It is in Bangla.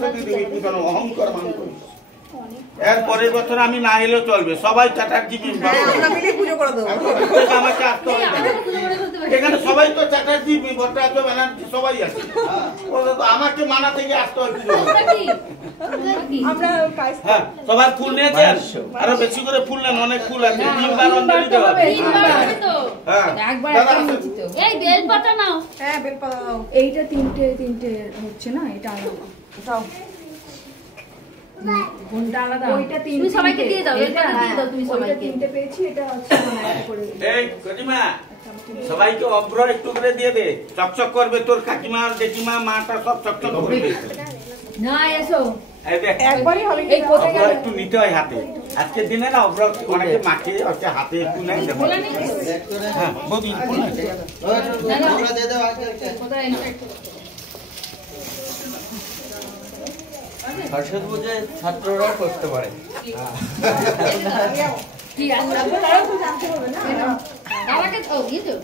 সাথে দিবি কেন অহংকার মান করিস এর পরের বছর আমি না এলেও চলবে সবাই চ্যাটার্জি আমাকে আসতে হবে এখানে সবাই তো চ্যাটার্জি ভট্টাচার্য ব্যানার্জি সবাই আছে আমাকে মানা থেকে আসতে হবে হ্যাঁ সবাই ফুল নিয়েছেন আরো বেশি করে ফুল নেন অনেক ফুল আছে তিনবার অঞ্জলি দেওয়া এই বেলপাতা নাও হ্যাঁ বেলপাতা নাও এইটা তিনটে হচ্ছে না এটা দাও কোনটা আলাদা ওইটা তুমি সবাইকে দিয়ে দাও এটা দিয়ে দাও তুমি সবাইকে তিনটে পেয়েছি এটা হচ্ছে একটা করে এই কাকিমা সবাইকে অভ্র একটু করে দিয়ে দে চকচক করবে তোর কাকিমা জেঠিমা মাটা সব চকচক করবে না এসো একবারই হবে এই কোথায় অভ্র একটু নিতে হয় হাতে আজকের দিনে না অভ্র অনেকে মাকে হচ্ছে হাতে একটু নেয় দেবো হ্যাঁ ববি ফুল কোথায় সরস্বতী পূজায় ছাত্ররা করতে পারে কি আসলে আপনারা তো জানতে হবে না দাদাকে দাও দিয়ে দাও